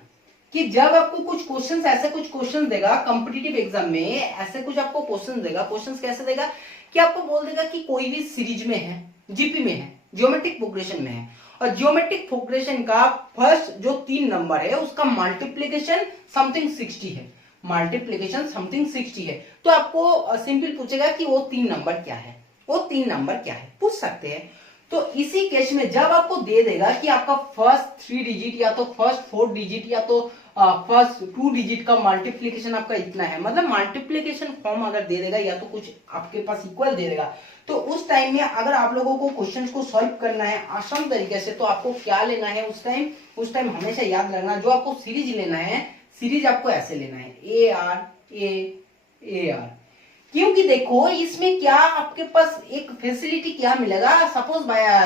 कि जब आपको कुछ क्वेश्चंस, ऐसे कुछ क्वेश्चन देगा कॉम्पिटिटिव एग्जाम में, ऐसे कुछ आपको क्वेश्चन देगा, क्वेश्चंस कैसे देगा कि आपको बोल देगा कि कोई भी सीरीज में है, जीपी में है, ज्योमेट्रिक प्रोग्रेशन में है, और ज्योमेट्रिक प्रोग्रेशन का फर्स्ट जो 3 नंबर है उसका मल्टीप्लीकेशन समथिंग 60 है, मल्टीप्लीकेशन समथिंग 60 है। तो आपको सिंपल पूछेगा कि वो 3 नंबर क्या है, वो 3 नंबर क्या है, पूछ सकते हैं। तो इसी केस में जब आपको दे देगा कि आपका फर्स्ट 3 डिजिट या तो फर्स्ट 4 डिजिट या तो फर्स्ट 2 डिजिट का मल्टीप्लीकेशन आपका इतना है, मतलब मल्टीप्लीकेशन फॉर्म अगर दे देगा या तो कुछ आपके पास इक्वल दे देगा, तो उस टाइम में अगर आप लोगों को क्वेश्चंस को सॉल्व करना है आसान तरीके से, तो आपको क्या लेना है उस टाइम हमेशा याद रखना, जो आपको सीरीज लेना है, सीरीज आपको ऐसे लेना है ए आर ए आर। क्योंकि देखो इसमें क्या आपके पास एक फैसिलिटी क्या मिलेगा, सपोज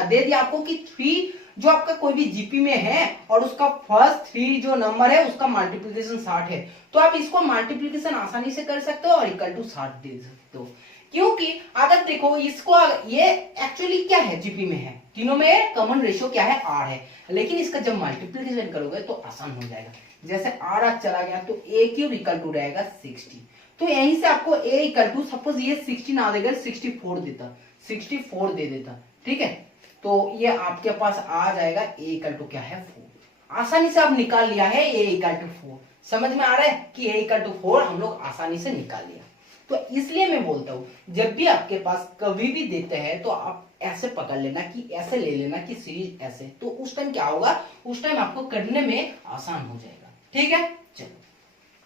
दे दिया आपको कि 3 जो आपका कोई भी जीपी में है और उसका फर्स्ट 3 जो नंबर है उसका मल्टीप्लीकेशन 60 है, तो आप इसको मल्टीप्लीकेशन आसानी से कर सकते हो और इक्वल टू 60 दे सकते हो। क्योंकि अगर देखो इसको, ये एक्चुअली क्या है, जीपी में है, तीनों में कॉमन रेशियो क्या है, आर है, लेकिन इसका जब मल्टीप्लीकेशन करोगे तो आसान हो जाएगा। जैसे आर चला गया तो ए क्यूब इक्वल टू रहेगा 60, तो यहीं से आपको a इक्वल टू, सपोज ये 60 ना देगा 64 देता, 64 दे देता। ठीक है, तो ये आपके पास आ जाएगा a इक्वल टू क्या है 4, आसानी से आप निकाल लिया है a इक्वल टू 4। समझ में आ रहा है कि a इक्वल टू 4 हम लोग आसानी से निकाल लिया। तो इसलिए मैं बोलता हूं जब भी आपके पास कभी भी देते हैं तो आप ऐसे पकड़ लेना कि ऐसे ले लेना कि सीरीज ऐसे, तो उस टाइम क्या होगा, उस टाइम आपको करने में आसान हो जाएगा। ठीक है, चलो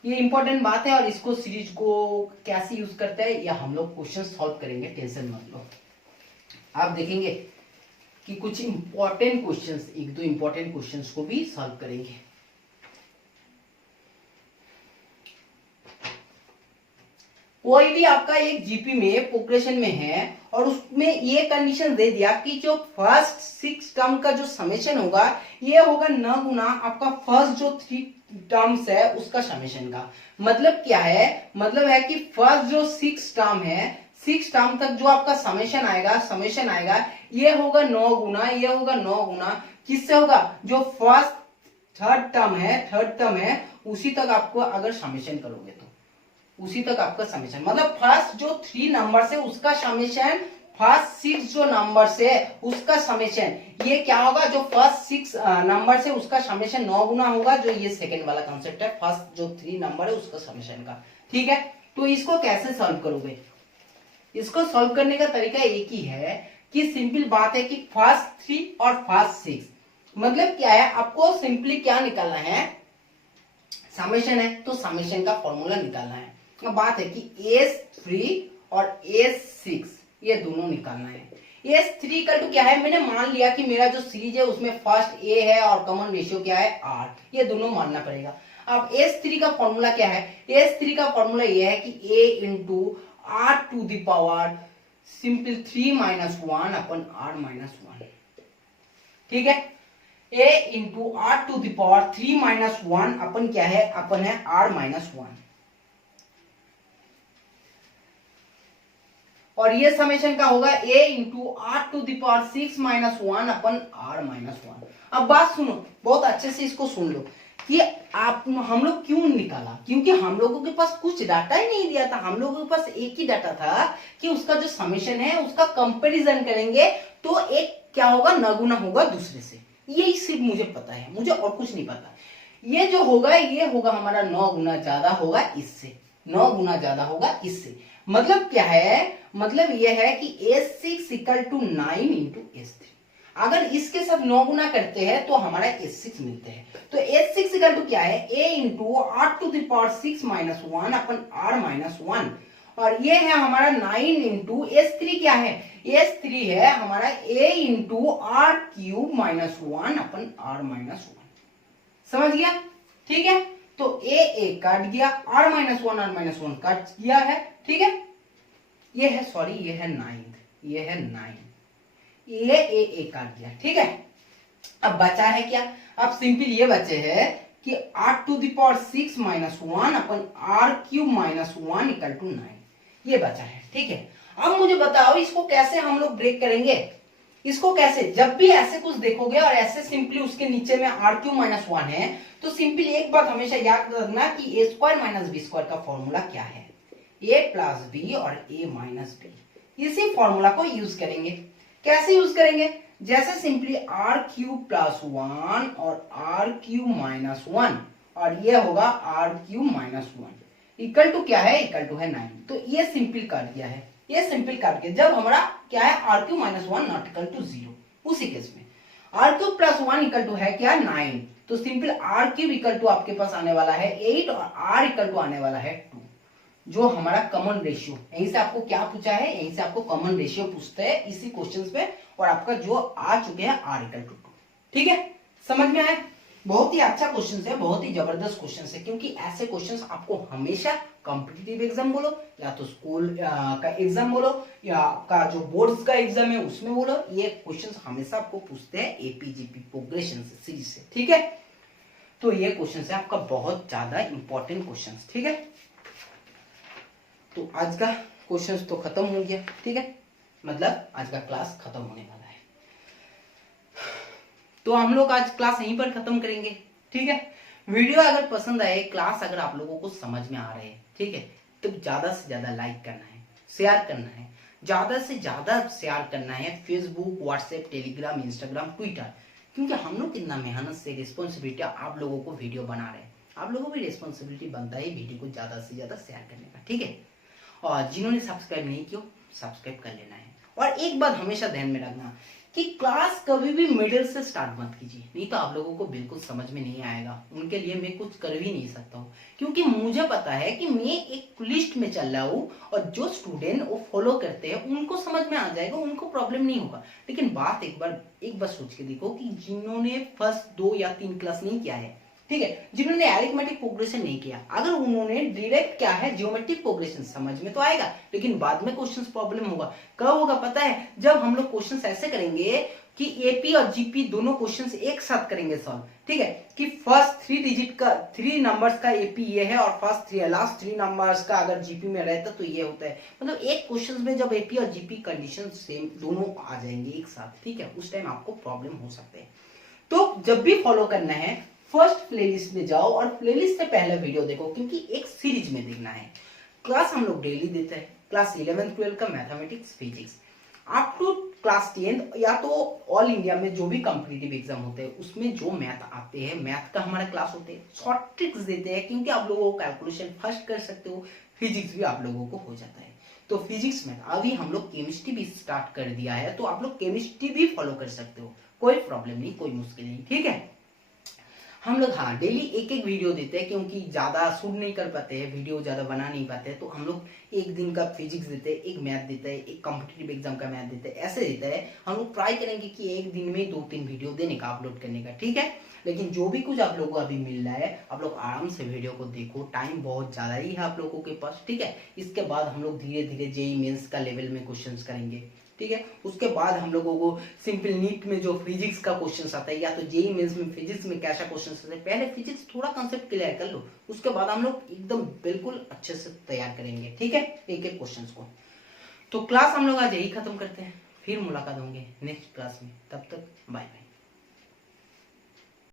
ये इंपॉर्टेंट बात है, और इसको सीरीज को कैसे यूज करते हैं या हम लोग क्वेश्चन सॉल्व करेंगे, टेंशन मत लो। आप देखेंगे कि कुछ इंपॉर्टेंट क्वेश्चंस, 1-2 इंपॉर्टेंट क्वेश्चंस को भी सॉल्व करेंगे। कोई भी आपका एक जीपी में प्रोग्रेशन में है और उसमें ये कंडीशन दे दिया कि जो फर्स्ट 6 टर्म का जो समेशन होगा ये होगा न गुना आपका फर्स्ट जो 3 टर्म्स है उसका समेशन का। मतलब क्या है, मतलब है कि फर्स्ट जो 6 टर्म है, 6 टर्म तक जो आपका समेशन आएगा ये होगा 9 गुना, ये होगा 9 गुना, किससे होगा, जो फर्स्ट थर्ड टर्म है उसी तक आपको अगर समेशन करोगे तो उसी तक आपका समेशन, मतलब फर्स्ट जो 3 नंबर से उसका समेशन, फर्स्ट 6 जो नंबर से उसका समेशन, ये क्या होगा, जो फर्स्ट 6 नंबर से उसका समेशन 9 गुना होगा, जो ये सेकंड वाला कंसेप्ट है, फर्स्ट जो 3 नंबर है उसका समेशन का। ठीक है, तो इसको कैसे सॉल्व करोगे, इसको सॉल्व करने का तरीका एक ही है कि सिंपल बात है कि फर्स्ट 3 और फर्स्ट 6, मतलब क्या है, आपको सिंपली क्या निकालना है, समेशन है तो समेशन का फॉर्मूला निकालना है। बात है कि S3 और S6 ये दोनों निकालना है। S3 का तो क्या है, मैंने मान लिया कि मेरा जो सीरीज है उसमें फर्स्ट A है और कॉमन रेशियो क्या है R, ये दोनों मानना पड़ेगा। अब S3 का फॉर्मूला क्या है, S3 का फॉर्मूला ये है कि A into R to the power simple 3 minus 1 upon R minus 1। ठीक है, A into R to the power 3 minus 1 upon क्या है, अपन है R माइनस 1। और ये समेशन का होगा a into R to the power 6 minus 1 upon r minus 1। अब बात सुनो, बहुत अच्छे से इसको सुन लो कि आप हम लोग क्यों निकाला, क्योंकि हम लोगों के पास कुछ डाटा ही नहीं दिया था, हम लोगों के पास एक ही डाटा था कि उसका जो समेशन है उसका कंपैरिजन करेंगे तो एक क्या होगा, नगुना होगा दूसरे से। यही सिर्फ मुझे पता है, मुझे और कुछ नहीं पता। ये जो होगा ये होगा हमारा 9 गुना ज्यादा होगा इससे, 9 गुना ज्यादा होगा इससे। मतलब क्या है, मतलब ये है कि S6 equal to 9 into S3। अगर इसके साथ 9 गुना करते हैं तो हमारा S6 मिलते हैं। तो S6 इक्वल टू क्या है, a into R to the power 6 minus 1 upon r minus 1। और ये है हमारा 9 इंटू S3 क्या है, S3 है हमारा a into R cube minus 1 upon r minus 1। समझ गया, ठीक है। तो a काट गया, r माइनस 1 काट गया है, ठीक है। ये है सॉरी, ये है 9, ये है 9, ये a काट गया, ठीक है। अब बचा है क्या, अब सिंपल ये बचे है कि r to the power 6 minus 1 upon r cube minus 1 equal to 9, ये बचा है, ठीक है। अब मुझे बताओ इसको कैसे हम लोग ब्रेक करेंगे, इसको कैसे, जब भी ऐसे कुछ देखोगे और ऐसे सिंपली उसके नीचे में आर क्यू माइनस 1 है तो सिंपली एक बात हमेशा याद रखना कि ए स्क्वायर माइनस बी स्क्वायर का फॉर्मूला क्या है, ए प्लस बी और ए माइनस बी। इसी फॉर्मूला को यूज करेंगे। कैसे यूज करेंगे, जैसे सिंपली आर क्यूब प्लस 1 और आर क्यूब माइनस 1 और ये होगा R cube minus 1 equal to क्या है, इक्वल टू है 9। तो ये सिंपल काट दिया है, ये सिंपल काट के जब हमारा क्या है R cube minus 1 not equal to 0, उसी केस में R cube plus 1 equal to है क्या 9। तो simple R cube equal to आपके पास आने वाला है 8 और आर इक्वल टू आने वाला है 2, जो हमारा कॉमन रेशियो। यहीं से आपको क्या पूछा है, यहीं से आपको कॉमन रेशियो पूछते हैं इसी क्वेश्चंस पे, और आपका जो आ चुके हैं आर इक्वल टू 2, ठीक है। समझ में आया, बहुत ही अच्छा क्वेश्चन है, बहुत ही जबरदस्त क्वेश्चन है, क्योंकि ऐसे क्वेश्चंस आपको हमेशा कॉम्पिटिटिव एग्जाम बोलो या तो स्कूल का एग्जाम बोलो या आपका जो बोर्ड्स का एग्जाम है उसमें बोलो, ये क्वेश्चंस हमेशा आपको पूछते हैं एपीजीपी प्रोग्रेशन से सीरीज से, ठीक है। तो ये क्वेश्चन है आपका बहुत ज्यादा इंपॉर्टेंट क्वेश्चन, ठीक है। तो आज का क्वेश्चन तो खत्म हो गया, ठीक है, मतलब आज का क्लास खत्म होने वाला है। तो हम लोग आज क्लास यहीं पर खत्म करेंगे, ठीक है। वीडियो अगर पसंद आए, क्लास अगर आप लोगों को समझ में आ रहे हैं, ठीक है, तो ज्यादा से ज्यादा लाइक करना है, शेयर करना है, ज्यादा से ज्यादा शेयर करना है Facebook, WhatsApp, Telegram, Instagram, Twitter, क्योंकि हम लोग इतना मेहनत से रिस्पॉन्सिबिलिटी आप लोगों को वीडियो बना रहे हैं, आप लोगों को भी रिस्पॉन्सिबिलिटी बनता है वीडियो को ज्यादा से ज्यादा शेयर करने का, ठीक है। और जिन्होंने सब्सक्राइब नहीं किया सब्सक्राइब कर लेना है। और एक बात हमेशा ध्यान में रखना कि क्लास कभी भी मिडिल से स्टार्ट मत कीजिए, नहीं तो आप लोगों को बिल्कुल समझ में नहीं आएगा। उनके लिए मैं कुछ कर भी नहीं सकता हूँ, क्योंकि मुझे पता है कि मैं एक लिस्ट में चल रहा हूँ और जो स्टूडेंट वो फॉलो करते हैं उनको समझ में आ जाएगा, उनको प्रॉब्लम नहीं होगा। लेकिन बात एक बार सोच के देखो कि जिन्होंने फर्स्ट 2 या 3 क्लास नहीं किया है, ठीक है, जिन्होंने अरिथमेटिक प्रोग्रेशन नहीं किया, अगर उन्होंने डायरेक्ट क्या है ज्योमेट्रिक प्रोग्रेशन समझ में तो आएगा, लेकिन बाद में क्वेश्चंस प्रॉब्लम होगा। कब होगा पता है, जब हम लोग क्वेश्चंस ऐसे करेंगे कि एपी और जीपी दोनों क्वेश्चंस एक साथ करेंगे सॉल्व, ठीक है, कि फर्स्ट 3 डिजिट का 3 नंबर्स का एपी ये है और फर्स्ट लास्ट 3 नंबर्स का अगर जीपी में रहता तो ये होता है। मतलब एक क्वेश्चन में जब एपी और जीपी कंडीशन सेम दोनों आ जाएंगे एक साथ, ठीक है, उस टाइम आपको प्रॉब्लम हो सकते हैं। तो जब भी फॉलो करना है फर्स्ट प्लेलिस्ट में जाओ और प्लेलिस्ट से पहले वीडियो देखो, क्योंकि एक सीरीज में देखना है। क्लास हम लोग डेली देते हैं, क्लास 11th 12th का mathematics, physics, up to class 10th या तो ऑल इंडिया में जो भी कॉम्पिटिटिव एग्जाम होते हैं उसमें जो मैथ आते हैं, मैथ का हमारा क्लास होते हैं, शॉर्ट ट्रिक्स देते हैं, क्योंकि आप लोगों को कैलकुलेशन फर्स्ट कर सकते हो, फिजिक्स भी आप लोगों को हो जाता है। तो फिजिक्स में अभी हम लोग केमिस्ट्री भी स्टार्ट कर दिया है, तो आप लोग केमिस्ट्री भी फॉलो कर सकते हो, कोई प्रॉब्लम नहीं, कोई मुश्किल नहीं, ठीक है। हम लोग हाँ डेली एक एक वीडियो देते हैं, क्योंकि ज्यादा शूट नहीं कर पाते हैं, वीडियो ज्यादा बना नहीं पाते हैं, तो हम लोग एक दिन का फिजिक्स देते हैं, एक मैथ देते हैं, एक कॉम्पिटिटिव एग्जाम का मैथ देते हैं, ऐसे देते हैं। हम लोग ट्राई करेंगे कि एक दिन में 2-3 वीडियो देने का, अपलोड करने का, ठीक है। लेकिन जो भी कुछ आप लोगों को अभी मिल रहा है, आप लोग आराम से वीडियो को देखो, टाइम बहुत ज्यादा ही है आप लोगों के पास, ठीक है। इसके बाद हम लोग धीरे धीरे जेईई मेंस का लेवल में क्वेश्चन करेंगे, ठीक है। उसके बाद हम लोगों को सिंपल नीट में जो फिजिक्स का क्वेश्चन आता है या तो जेईई मेंस में फिजिक्स में कैसा क्वेश्चन आता है, पहले फिजिक्स थोड़ा कंसेप्ट क्लियर कर लो, उसके बाद हम लोग एकदम बिल्कुल अच्छे से तैयार करेंगे, ठीक है, एक एक क्वेश्चन को। तो क्लास हम लोग आज यही खत्म करते हैं, फिर मुलाकात होंगे नेक्स्ट क्लास में, तब तक बाय बाय।